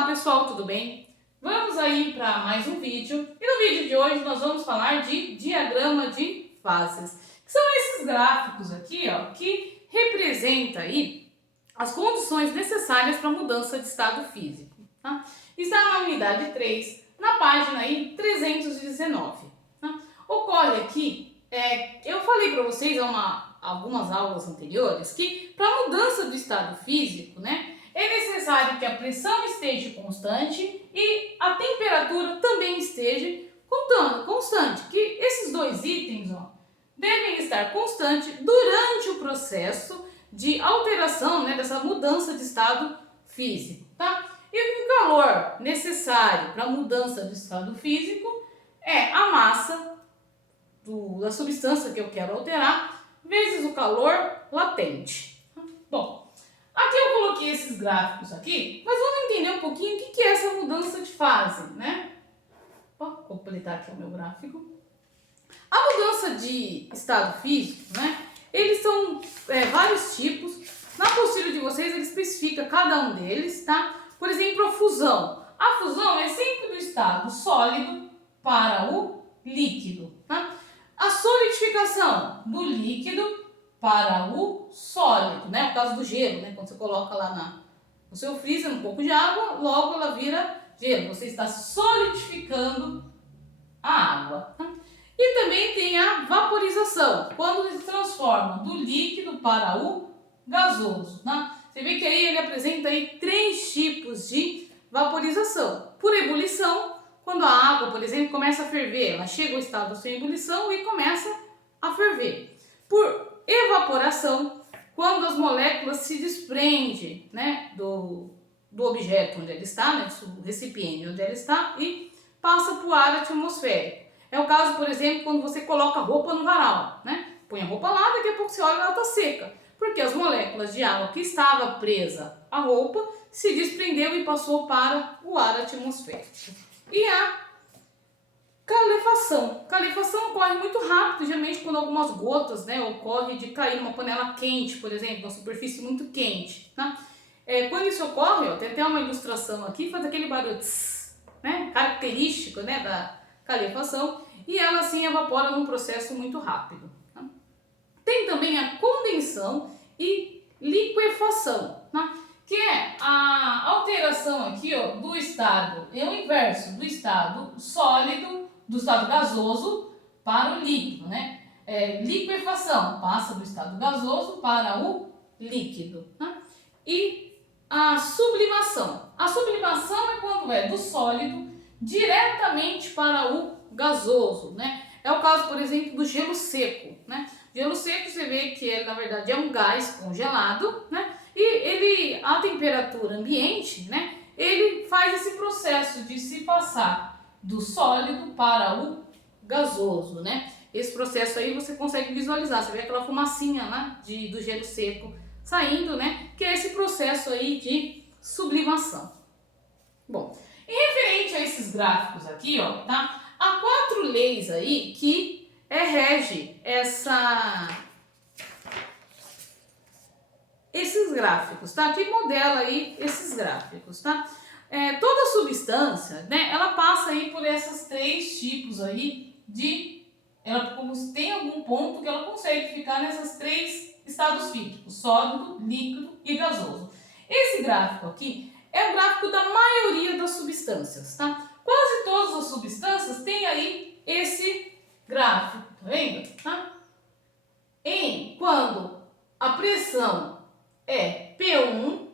Olá pessoal, tudo bem? Vamos aí para mais um vídeo e no vídeo de hoje nós vamos falar de diagrama de fases, que são esses gráficos aqui, ó, que representa aí as condições necessárias para a mudança de estado físico, tá? Está na unidade 3, na página aí 319, tá? Ocorre aqui, eu falei para vocês algumas aulas anteriores que para a mudança do estado físico, né, é necessário que a pressão esteja constante e a temperatura também esteja constante, que esses dois itens, ó, devem estar constantes durante o processo de alteração, né, dessa mudança de estado físico, tá? E o calor necessário para a mudança do estado físico é a massa da substância que eu quero alterar vezes o calor latente. Bom, aqui eu coloquei esses gráficos aqui, mas vamos entender um pouquinho o que é essa mudança de fase, né? Vou completar aqui o meu gráfico. A mudança de estado físico, né? Eles são vários tipos. Na apostila de vocês ele especifica cada um deles, tá? Por exemplo, a fusão. A fusão é sempre do estado sólido para o líquido, tá? A solidificação do líquido para o sólido, né? Por causa do gelo, né? Quando você coloca lá no seu freezer um pouco de água, logo ela vira gelo. Você está solidificando a água, tá? E também tem a vaporização, quando ele se transforma do líquido para o gasoso, tá? Você vê que aí ele apresenta aí três tipos de vaporização. Por ebulição, quando a água, por exemplo, começa a ferver, ela chega ao estado sem ebulição e começa a ferver. Por evaporação, quando as moléculas se desprendem, né, do objeto onde ele está, né, do recipiente onde ele está, e passa para o ar atmosférico. É o caso, por exemplo, quando você coloca roupa no varal, né? Põe a roupa lá, daqui a pouco você olha e ela está seca, porque as moléculas de água que estava presa à roupa se desprendeu e passou para o ar atmosférico. E a calefação. Calefação ocorre muito rápido, geralmente quando algumas gotas, né, ocorre de cair numa panela quente, por exemplo, uma superfície muito quente, tá? Quando isso ocorre, ó, tem até uma ilustração aqui, faz aquele barulho, tss, né, característico, né, da calefação, e ela assim evapora num processo muito rápido, tá? Tem também a condensação e liquefação, tá? Que é a alteração aqui, ó, do estado, é o inverso do estado sólido, do estado gasoso para o líquido, né? Liquefação passa do estado gasoso para o líquido, tá? E a sublimação. A sublimação é quando é do sólido diretamente para o gasoso, né? É o caso, por exemplo, do gelo seco, né? Gelo seco você vê que ele, na verdade, é um gás congelado, né? E ele, a temperatura ambiente, né? Ele faz esse processo de se passar do sólido para o gasoso, né? Esse processo aí você consegue visualizar, você vê aquela fumacinha, né, do gelo seco saindo, né? Que é esse processo aí de sublimação. Bom, em referente a esses gráficos aqui, ó, tá? Há 4 leis aí que rege esses gráficos, tá? Que modela aí esses gráficos, tá? Toda substância, né, ela passa aí por esses 3 tipos aí ela tem algum ponto que ela consegue ficar nessas 3 estados físicos, sólido, líquido e gasoso. Esse gráfico aqui é o gráfico da maioria das substâncias, tá? Quase todas as substâncias têm aí esse gráfico, tá vendo? Tá? Quando a pressão é P1,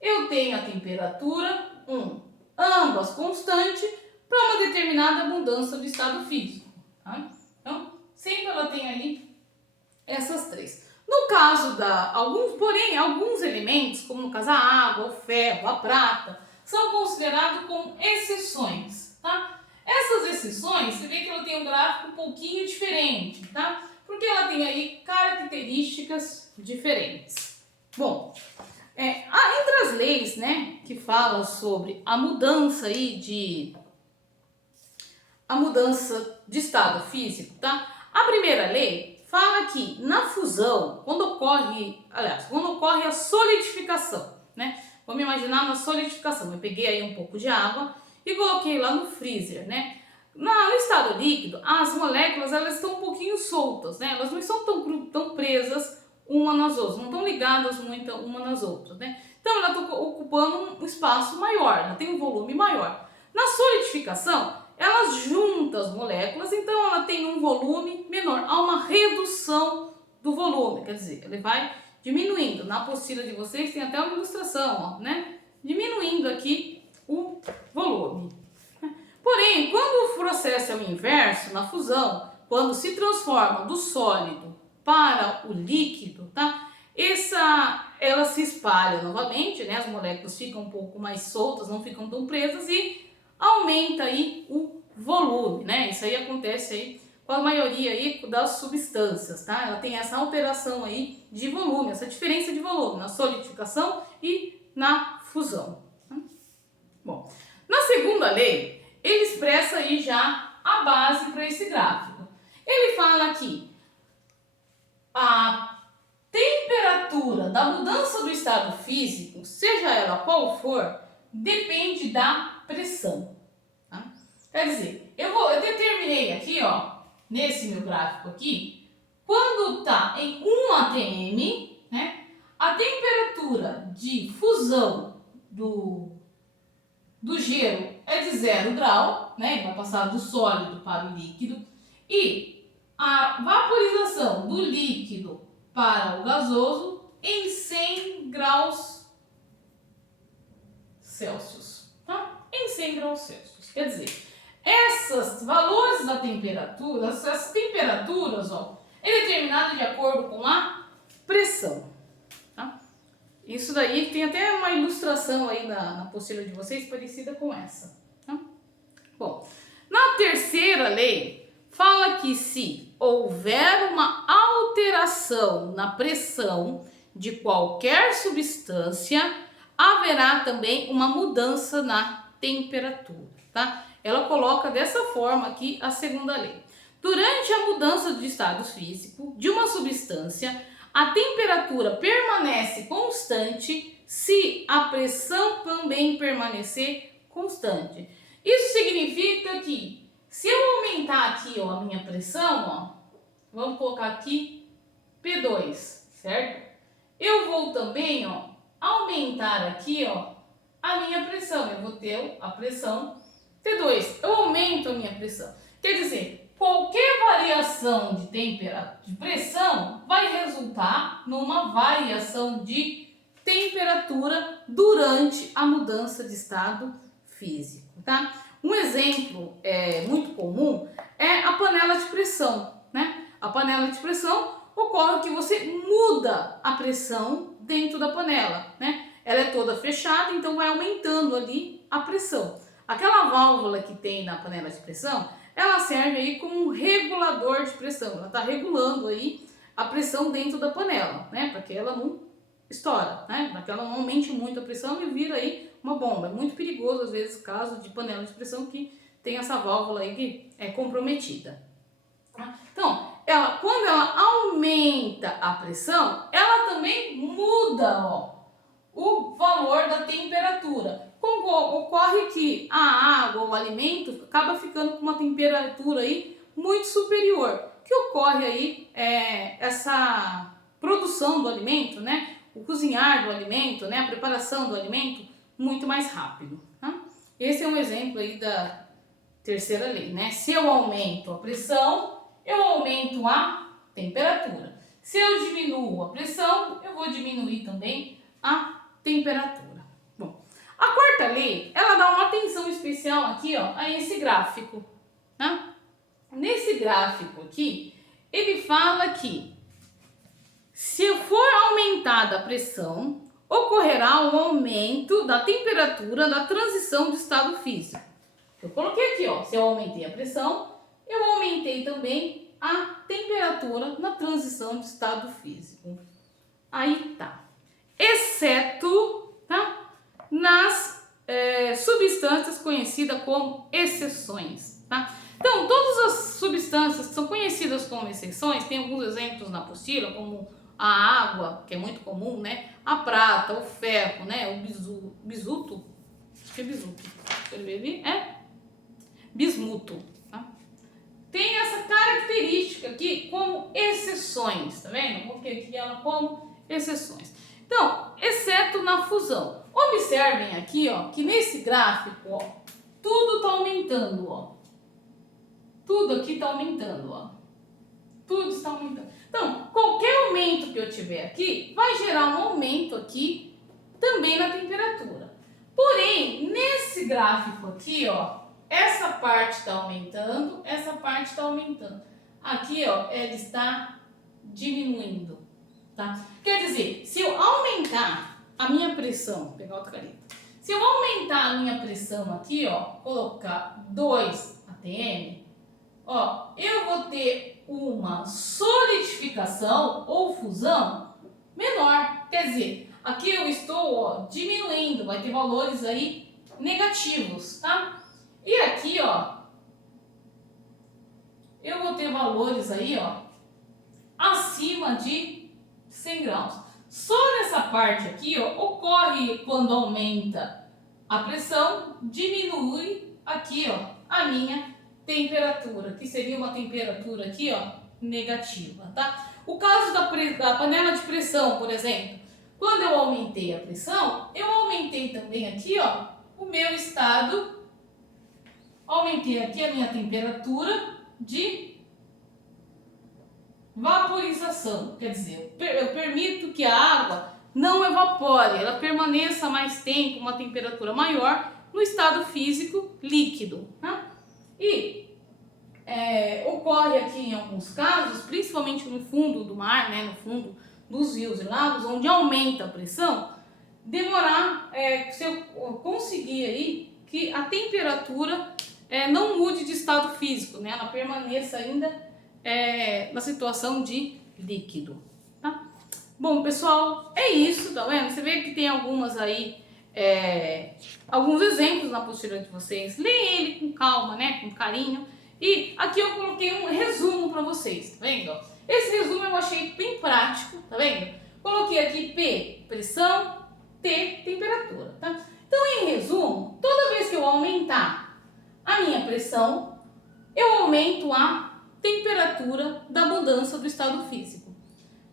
eu tenho a temperatura 1, ambas constantes para uma determinada mudança do estado físico, tá? Então, sempre ela tem aí essas 3. No caso porém, alguns elementos, como no caso a água, o ferro, a prata, são considerados como exceções, tá? Essas exceções, você vê que ela tem um gráfico um pouquinho diferente, tá? Porque ela tem aí características diferentes. Bom, entre as leis, né, que falam sobre a mudança aí de estado físico, tá? A primeira lei fala que na fusão, quando ocorre a solidificação, né? Vamos imaginar na solidificação. Eu peguei aí um pouco de água e coloquei lá no freezer, né? No estado líquido, as moléculas elas estão um pouquinho soltas, né? Elas não estão tão presas uma nas outras, não estão ligadas muito uma nas outras, né? Então ela está ocupando um espaço maior, ela tem um volume maior. Na solidificação, elas juntam as moléculas, então ela tem um volume menor, há uma redução do volume, quer dizer, ele vai diminuindo. Na apostila de vocês tem até uma ilustração, ó, né? Diminuindo aqui o volume. Porém, quando o processo é o inverso, na fusão, quando se transforma do sólido para o líquido, tá? Ela se espalha novamente, né? As moléculas ficam um pouco mais soltas, não ficam tão presas e aumenta aí o volume, né? Isso aí acontece aí com a maioria aí das substâncias, tá? Ela tem essa alteração aí de volume, essa diferença de volume na solidificação e na fusão. Bom, na segunda lei, ele expressa aí já a base para esse gráfico. Ele fala que a temperatura da mudança do estado físico, seja ela qual for, depende da pressão. Tá? Quer dizer, eu determinei aqui, ó, nesse meu gráfico aqui, quando está em 1 atm, né, a temperatura de fusão do gelo é de 0 grau, né, ele vai passar do sólido para o líquido, e a vaporização do líquido para o gasoso em 100 graus Celsius, tá? Em 100 graus Celsius. Quer dizer, esses valores da temperatura, essas temperaturas, ó, é determinado de acordo com a pressão, tá? Isso daí tem até uma ilustração aí na apostila de vocês parecida com essa, tá? Bom, na terceira lei, fala que se houver uma alteração na pressão de qualquer substância, haverá também uma mudança na temperatura, tá? Ela coloca dessa forma aqui a segunda lei. Durante a mudança de estado físico de uma substância, a temperatura permanece constante se a pressão também permanecer constante. Isso significa que se eu aumentar aqui, ó, a minha pressão, ó, vamos colocar aqui P2, certo? Eu vou também, ó, aumentar aqui, ó, a minha pressão. Eu vou ter a pressão T2. Eu aumento a minha pressão. Quer dizer, qualquer variação de pressão vai resultar numa variação de temperatura durante a mudança de estado físico, tá? Um exemplo muito comum é a panela de pressão, né? A panela de pressão ocorre que você muda a pressão dentro da panela, né? Ela é toda fechada, então vai aumentando ali a pressão. Aquela válvula que tem na panela de pressão, ela serve aí como um regulador de pressão. Ela está regulando aí a pressão dentro da panela, né? Para que ela não estoura, né? Para que ela não aumente muito a pressão e vira aí uma bomba. É muito perigoso, às vezes, caso de panela de pressão que tem essa válvula aí que é comprometida. Então, quando ela aumenta a pressão, ela também muda, ó, o valor da temperatura. Ocorre que a água, o alimento, acaba ficando com uma temperatura aí muito superior. O que ocorre aí é essa produção do alimento, né? O cozinhar do alimento, né? A preparação do alimento muito mais rápido. Tá? Esse é um exemplo aí da terceira lei, né? Se eu aumento a pressão, eu aumento a temperatura. Se eu diminuo a pressão, eu vou diminuir também a temperatura. Bom, a quarta lei, ela dá uma atenção especial aqui, ó, a esse gráfico, tá? Nesse gráfico aqui, ele fala que se for aumentada a pressão, ocorrerá um aumento da temperatura da transição de estado físico. Eu coloquei aqui, ó, se eu aumentei a pressão, eu aumentei também a temperatura na transição de estado físico. Aí tá. Exceto, tá, nas substâncias conhecidas como exceções, tá? Então, todas as substâncias que são conhecidas como exceções, tem alguns exemplos na apostila, como a água, que é muito comum, né? A prata, o ferro, né? O bismuto, acho que é bismuto, deixa eu ver ali, bismuto, tá? Tem essa característica aqui como exceções, tá vendo? Porque aqui ela como exceções. Então, exceto na fusão. Observem aqui, ó, que nesse gráfico, ó, tudo está aumentando, ó. Tudo aqui está aumentando, ó. Tudo está aumentando. Então, qualquer aumento que eu tiver aqui vai gerar um aumento aqui também na temperatura. Porém, nesse gráfico aqui, ó, essa parte está aumentando, essa parte está aumentando. Aqui, ó, ela está diminuindo, tá? Quer dizer, se eu aumentar a minha pressão, vou pegar outra caneta. Se eu aumentar a minha pressão aqui, ó, colocar 2 atm, ó, eu vou ter uma solidificação ou fusão menor. Quer dizer, aqui eu estou, ó, diminuindo, vai ter valores aí negativos, tá? E aqui, ó, eu vou ter valores aí, ó, acima de 100 graus. Só nessa parte aqui, ó, ocorre quando aumenta a pressão, diminui aqui, ó, a minha temperatura, que seria uma temperatura aqui, ó, negativa, tá? O caso da panela de pressão, por exemplo, quando eu aumentei a pressão, eu aumentei também aqui, ó, o meu estado. Aumentei aqui a minha temperatura de vaporização, quer dizer, eu permito que a água não evapore, ela permaneça mais tempo, uma temperatura maior, no estado físico líquido, né? E ocorre aqui em alguns casos, principalmente no fundo do mar, né, no fundo dos rios e lagos, onde aumenta a pressão, se eu conseguir aí que a temperatura não mude de estado físico, né? Ela permaneça ainda na situação de líquido, tá? Bom, pessoal, é isso, tá vendo? Você vê que tem algumas aí, alguns exemplos na apostila de vocês. Leia ele com calma, né? Com carinho. E aqui eu coloquei um resumo para vocês, tá vendo? Esse resumo eu achei bem prático, tá vendo? Coloquei aqui P, pressão, T, temperatura, tá? Então, em resumo, toda vez que eu aumentar a minha pressão, eu aumento a temperatura da mudança do estado físico.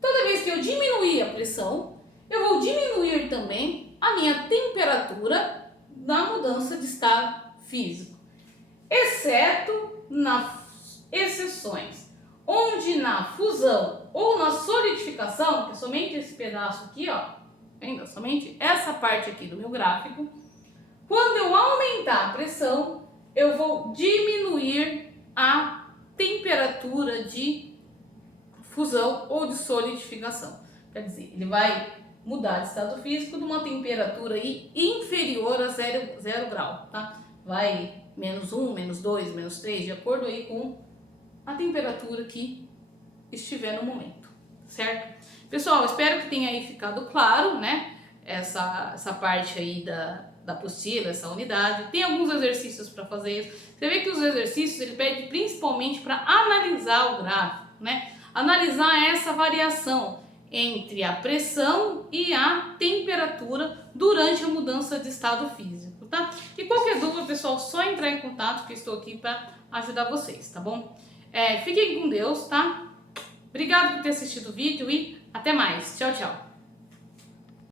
Toda vez que eu diminuir a pressão, eu vou diminuir também a minha temperatura da mudança de estado físico, exceto nas exceções, onde na fusão ou na solidificação, que é somente esse pedaço aqui, ó, ainda somente essa parte aqui do meu gráfico, quando eu aumentar a pressão, eu vou diminuir a temperatura de fusão ou de solidificação. Quer dizer, ele vai mudar de estado físico de uma temperatura aí inferior a 0 grau, tá? Vai -1, -2, -3, de acordo aí com a temperatura que estiver no momento, certo? Pessoal, espero que tenha aí ficado claro, né? Essa parte aí da apostila, essa unidade. Tem alguns exercícios para fazer isso. Você vê que os exercícios ele pede principalmente para analisar o gráfico, né? Analisar essa variação entre a pressão e a temperatura durante a mudança de estado físico, tá? E qualquer dúvida, pessoal, só entrar em contato que eu estou aqui para ajudar vocês, tá bom? Fiquem com Deus, tá? Obrigado por ter assistido o vídeo e até mais. Tchau, tchau.